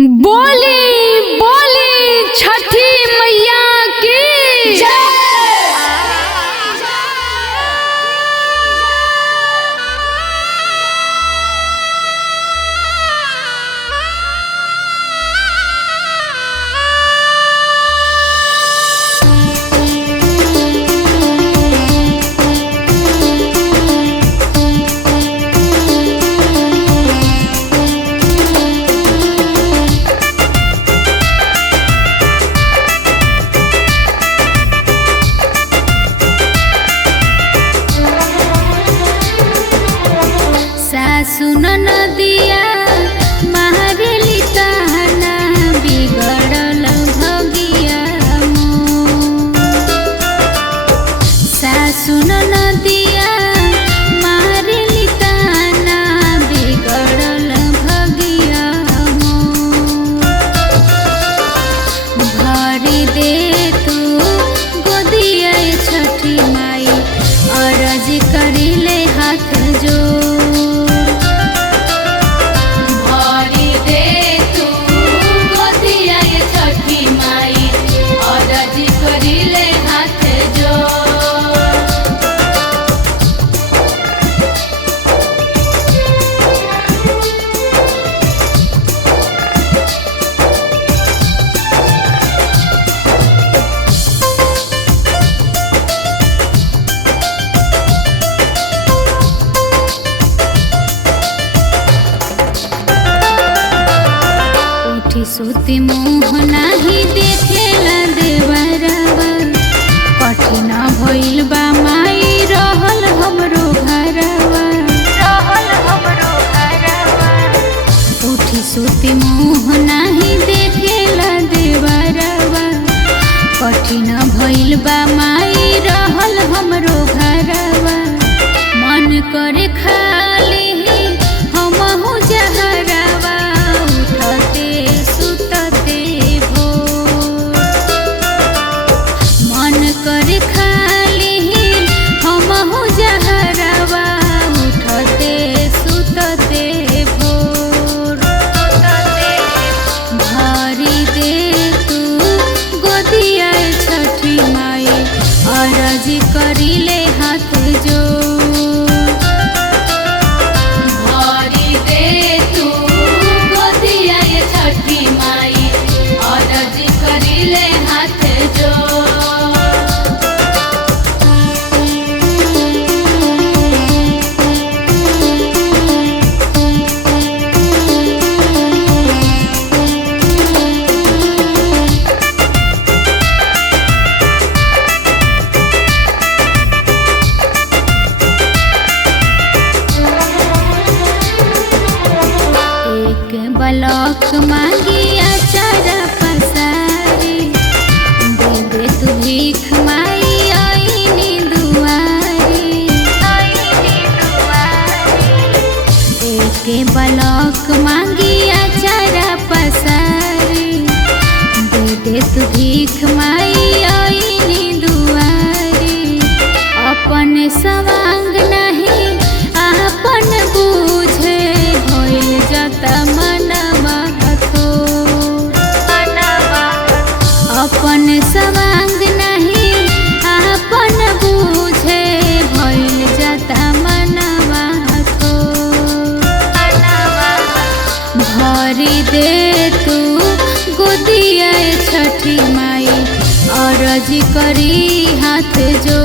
बोली बोली छठी मैया की जय। सुन नदिया मारेली ताना बिगड़ल भगिया सुन नदिया मारेली ताना बिगड़ल भगिया भरी दे तू गोदिया छठी माई अरज करिले हाथ जो सुती मुँह नाही देखेला देवरवा कठिन भइल बा माई रहल हमरो घरवा उठी सुती मुँह नाही देखेला देवरवा कठिन भइल बा माई रहल हमरो घरवा मन करे खाली हमहु जहरवा उठते करे खाली हमहु जहरवा उठते सुतते भोर भरी दे तू गोदिया छठी माई अरज करिले हाथ जो भरी दे तू गोदिया छठी माई अरज करिले हाथ जो बलक मांगी अचारा पसारी दे दे तू भीख माई आईनी दुआरी एक बलक मांगी अचारा पसारी दे दे तू भीख माई आईनी दुआरी अपन सवांग नहीं अपन बूझे होइल जाता अपन सवांग नहीं अपन बूझे भइल जाता मनवा को भरी दे तू गोदिया छठी माई अरज करी हाथ जो